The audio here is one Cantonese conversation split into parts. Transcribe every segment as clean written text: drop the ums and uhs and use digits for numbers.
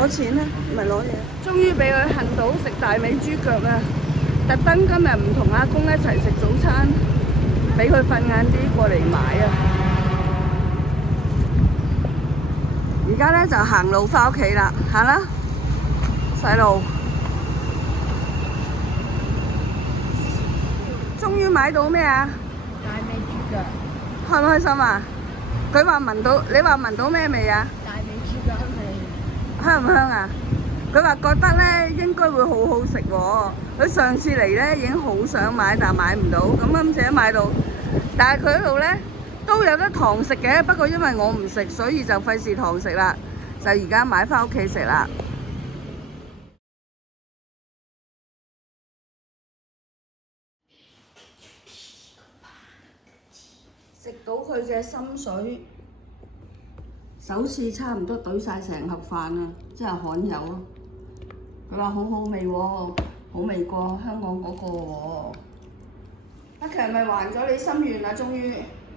攞錢啦，唔係攞嘢。終於俾佢恨到食大尾豬腳啊！特登今日唔同阿公一齊食早餐，俾佢瞓晏啲過嚟買啊！而家咧就行路翻屋企啦，行啦，細路。終於買到咩啊？大尾豬腳。開唔開心啊？佢話聞到，你話聞到咩味啊？大尾豬腳味。香唔香啊？佢話覺得咧應該會好好食喎。佢上次嚟咧已經好想買，但買唔到。咁今次一買到，但係佢嗰度咧都有得堂食嘅，不過因為我唔食，所以就費事堂食啦，就而家買翻屋企食啦。食到佢嘅心水，首次差唔多懟晒成盒飯啊！真係罕有啊！佢話好好味喎，好味過香港嗰個喎。阿強咪還咗你心願啦，終於！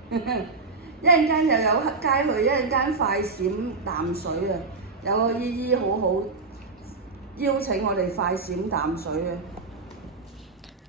一陣間又有街去，一陣間快閃淡水啊！有個姨姨好好邀請我哋快閃淡水啊！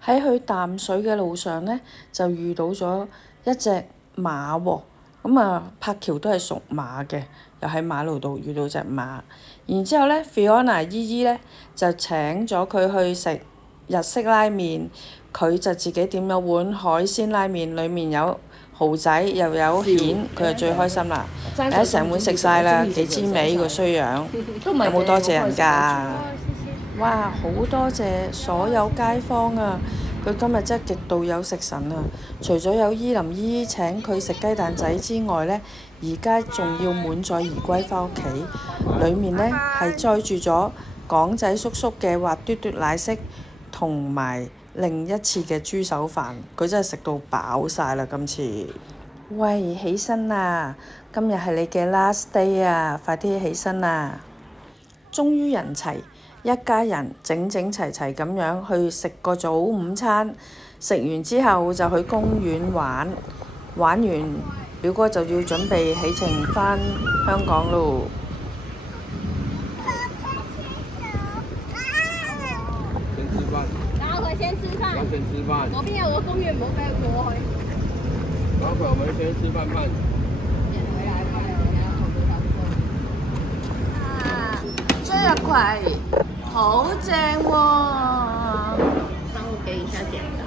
喺去淡水嘅路上呢，就遇到咗一隻馬喎。咁啊，柏橋都係屬馬嘅，又喺馬路度遇到隻馬。然之後呢 Fiona 姨姨呢，就請咗佢去食日式拉麵，佢就自己點咗碗海鮮拉麵，裡面有蠔仔又有蜆，佢就最開心啦！成碗食晒啦，幾滋味個衰樣，有冇多謝人㗎？哇！好多謝所有街坊啊！佢今日真係極度有食神啊！除咗有依林姨姨請佢食雞蛋仔之外呢，而家仲要滿載而歸返屋企。裡面呢係載住咗港仔叔叔嘅滑嘟嘟奶昔，同埋另一次嘅豬手飯。佢真係食到飽晒啦！今次，喂，起身啦！今日係你嘅 last day 啊！快啲起身啦！終於人齊。一家人整整齊齊咁樣去食個早午餐，食完之後就去公園玩，玩完表哥就要準備起程返香港咯。先吃飯。然後佢先吃飯。我先吃飯。嗰邊有個公園，唔好俾佢過去。然後我們先吃飯飯。追日葵好正喎！幫我給一下剪刀。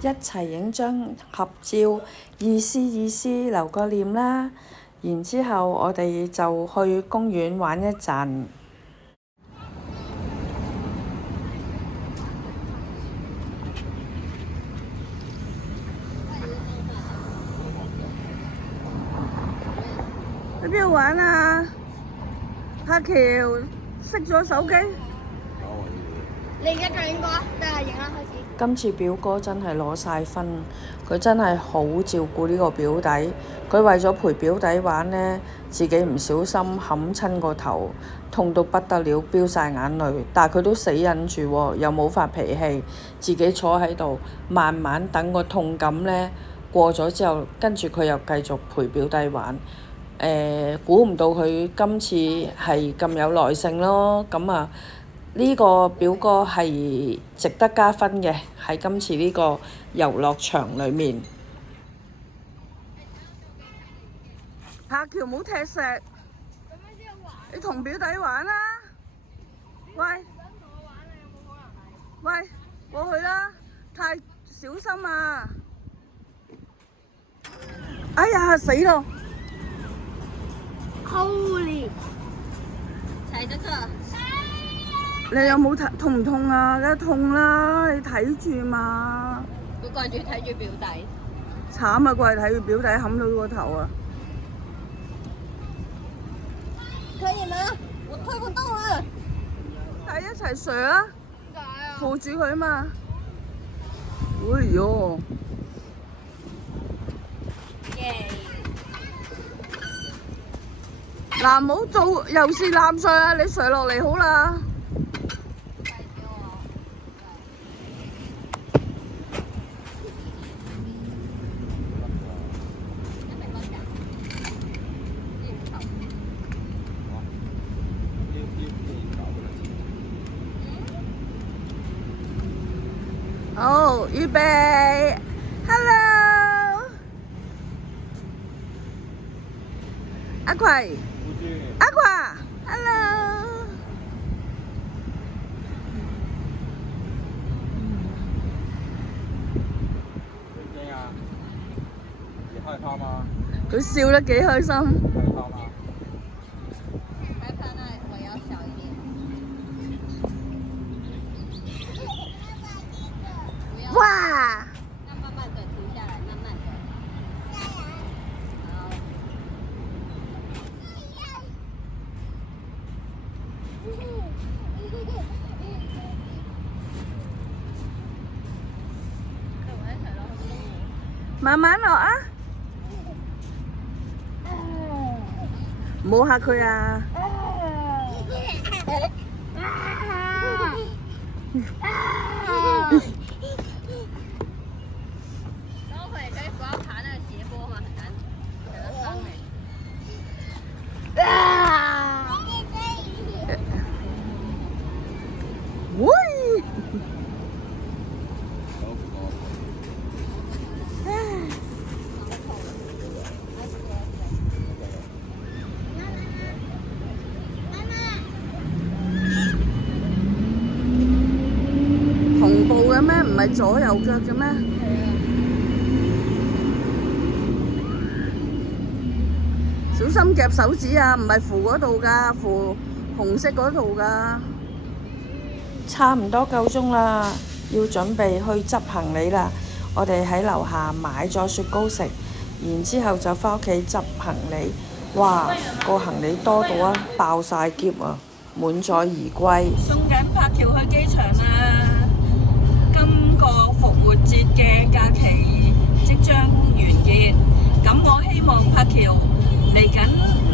一齊影張合照，意思留個念啦。然之後我哋就去公園玩一陣。去邊度玩啊？柏橋熄咗手機。你而家就應該得啦，影啦開始。今次表哥真係攞晒分，佢真係好照顧呢個表弟。佢為咗陪表弟玩呢，自己唔小心冚親個頭，痛到不得了，飆晒眼淚。但係佢都死忍住喎，又冇發脾氣，自己坐喺度慢慢等個痛感呢過咗之後，跟住佢又繼續陪表弟玩。估唔到佢今次係咁有耐性咯。咁啊〜呢個表哥係值得加分嘅，喺今次呢個遊樂場裏面。柏橋冇踢石，你同表弟玩啦。喂，喂，過去啦，太小心啊！哎呀，死咯 Holy！ 踩咗個。你有冇痛唔痛啊？梗係痛啦，你睇住嘛。佢掛住睇住表弟。慘啊！掛住睇住表弟冚到個頭啊！可以嗎？我推不動啊！大家一齊上啊！點解啊？扶住佢啊嘛！哎唷！耶！嗱，唔好做又是攬上啊！你上落嚟好啦。好，預備 ，Hello，阿葵，阿華 ，Hello。对呀，你害怕吗？佢笑得幾開心。害怕吗？害怕那我要小一點。不要。哇！那慢慢的停下來，慢慢的。好。慢慢落啊！唔好嚇佢啊！等會可以不要爬那個斜坡嗎？很難，可能傷喂！同步嘅咩？唔係左右腳嘅咩？小心夾手指啊！唔係扶嗰度㗎，扶紅色嗰度㗎。差唔多夠鐘啦，要準備去執行李啦。我哋喺樓下買咗雪糕食，然之後就返屋企執行李。哇！個行李多到啊，爆晒篋啊，滿載而歸。送緊柏橋去機場啦！今個復活節嘅假期即將完結，咁我希望柏橋嚟緊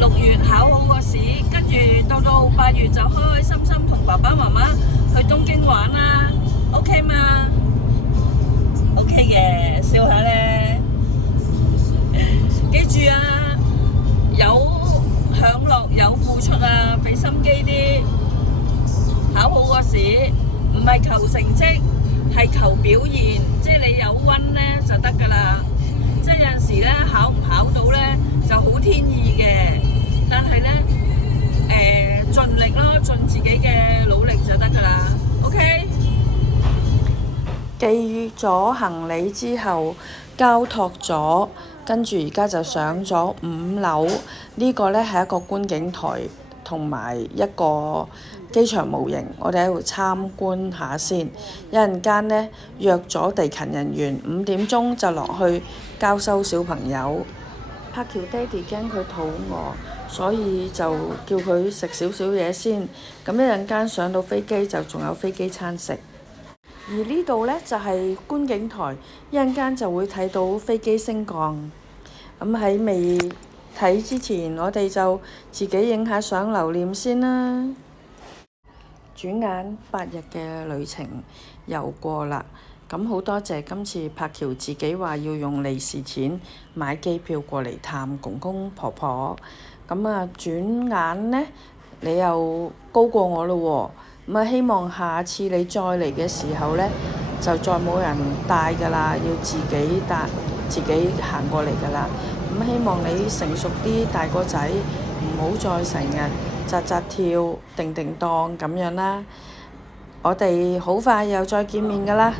6月考好個試，跟住到8月就開開心心同爸爸媽媽去東京玩啦。OK 嘛 ？OK 嘅，笑下咧。記住啊，有享樂有付出啊，俾心機啲。考好個試，唔係求成績，係求表現。即係你有温咧就得㗎啦。即係有陣時咧考唔考到咧就好天意嘅，但係咧盡力咯，盡自己嘅努力就得㗎啦。OK。寄咗行李之後，交託咗，跟住而家就上咗5樓。呢個呢係一個觀景台同埋一個機場模型，我哋喺度參觀下先。一陣間呢，約咗地勤人員5點鐘就落去交收小朋友。柏橋爹哋驚佢肚餓，所以就叫佢食少少嘢先。咁一陣間上到飛機就仲有飛機餐食。而呢度呢，就係觀景台，一陣間就會睇到飛機升降。咁喺未睇之前，我哋就自己影下相留念先啦。轉眼8日嘅旅程又過啦，咁好多謝今次柏橋自己話要用利是錢買機票過嚟探公公婆婆。咁啊，轉眼呢，你又高過我咯喎。咁啊，希望下次你再嚟嘅時候呢，就再冇人帶㗎啦，要自己帶，自己行過嚟㗎啦。咁希望你成熟啲，大個仔，唔好再成日扎扎跳、定定當咁樣啦。我哋好快又再見面㗎啦。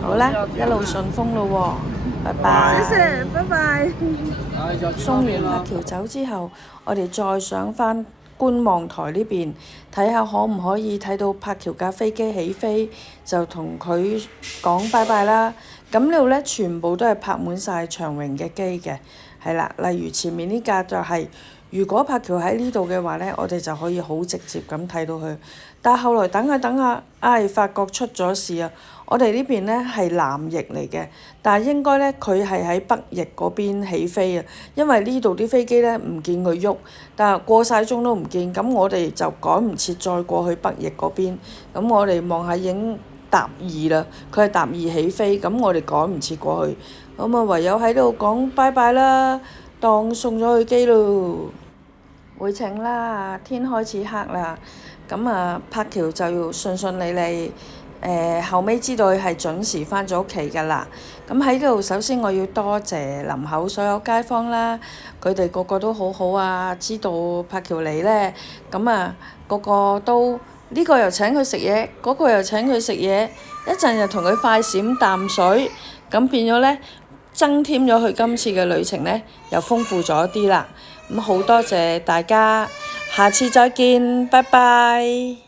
好啦，一路順風咯喎，拜拜。謝謝，拜拜。送完柏橋走之後，我哋再上返觀望台呢邊睇下可唔可以睇到柏橋架飛機起飛，就同佢講拜拜啦。咁呢度呢，全部都係泊滿晒長榮嘅機嘅，係啦。例如前面呢架就係，如果柏橋喺呢度嘅話呢，我哋就可以好直接咁睇到佢。但係後來等下，發覺出咗事啊！我哋呢邊呢係南翼嚟嘅，但係應該呢，佢係喺北翼嗰邊起飛啊，因為呢度啲飛機呢唔見佢喐，但係過晒鐘都唔見，咁我哋就趕唔切再過去北翼嗰邊，咁我哋望下影搭2啦，佢係搭2起飛，咁我哋趕唔切過去，咁啊唯有喺度講拜拜啦，當送咗去機咯。回程啦，天開始黑啦，咁啊柏橋就要順順利利，後尾知道佢係準時返咗屋企㗎啦。咁喺度首先我要多謝林口所有街坊啦，佢哋個個都好好啊，知道柏橋嚟咧，咁啊個個都呢個又請佢食嘢，嗰個又請佢食嘢，一陣又同佢快閃淡水，咁變咗咧增添咗佢今次嘅旅程咧又豐富咗啲啦。咁好多謝大家，下次再見，拜拜。